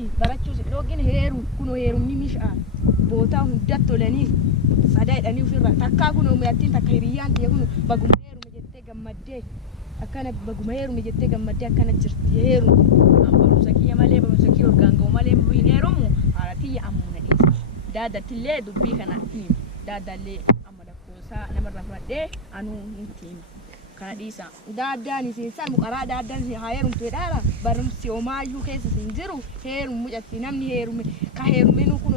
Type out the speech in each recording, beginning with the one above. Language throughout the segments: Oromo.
miti barachuu si dhoogin heeru kuno heerumni mishaa bootaa hundatto lanii sadaadhanii ofirra takkaa kuno miyattiin takka hiriyyaan ta'e kuno baguma heerume jettee gammaddee akkana baguma heerume jettee gammaddee akkana jirti heeru barumsa kiyya malee barumsa kiyya orgaanga'u malee hin heerumu haadhatiyya ammuna dhiisa daaddattillee dubbii kana himi daaddallee amma lakkoofsaa namarraa fudhadhee anuu hin himi kana dhiisa daaddaan isiinsan muqaraa daaddaan haa heerumtu jedhaara barumsi homaayyuu keessa siin jiru heerum mucatti namni heerume ka heeruminu kun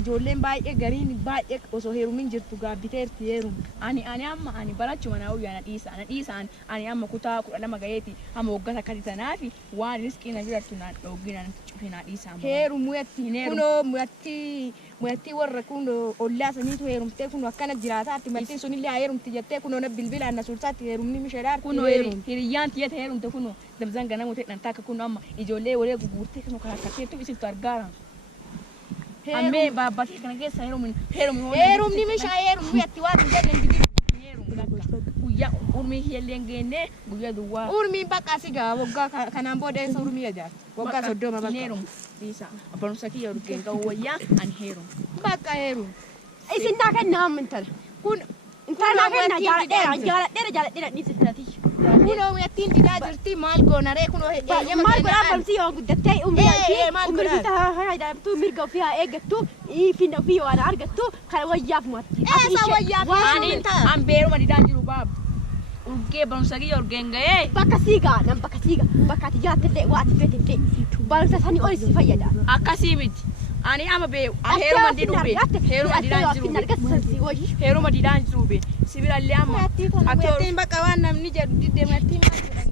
ijoolleen baay'ee gariin baay'ee osoo heerumin jirtu gaabbiteerti heerum ani amma ani barachuma na uyya na dhiisa ani amma kutaa 12 gayeeti amma waggaa akkati tanaafi waan riskii na jirtu na dhoogina cufina dhiisa heerum muyatti kuno muyatti warra kuno ollaa saniitu heerumtee kuno akkana jiraataatti mattiin sunillee heerumti jettee kuno na bilbilaan na suursaatti heerumni misheedhaan kuno hiriyyaan tiyata heerumte kuno dabzan ganamu ta'e nan takka kuno amma ijoollee walee gugurtee kuno kakkateetu isintu argaara amme baabbatee kana keessa heerumni mishaa heerumni muyatti waan jedhan digi heerum guyyaa urmii hiyalleen geenne guyyaa duwwaa urmii bakka sigaa waggaa kanaan booda isa urmii ajaar waggaa 30 bakka heerum dhiisa barumsa kiyya urgeen ga'u wayyaa ani heerum bakka heerum isin taa kenna amantala kun intana kenna jaaladheera dhiisitati kuno muyattiin didaa jirti maal goonaree kuno maal godhaa barumsi yoo guddattee umrii haadhaabtuu mirga ofii haa eeggattu finna ofii waan argattu kan wayyaaf matti eessa wayyaaf an beeruma didaan jiru baaba urgee barumsa kiyya urgeen ga'ee bakka siigaa bakka ati jaalattillee waa ati feetillee barumsa sanii ol si fayyada akkasii miti ani ama be heeruma didube heeruma didaan jiru heeruma didaan jiru be sibirallee amma akkatiin bakka waan namni jedhu diddeemattiin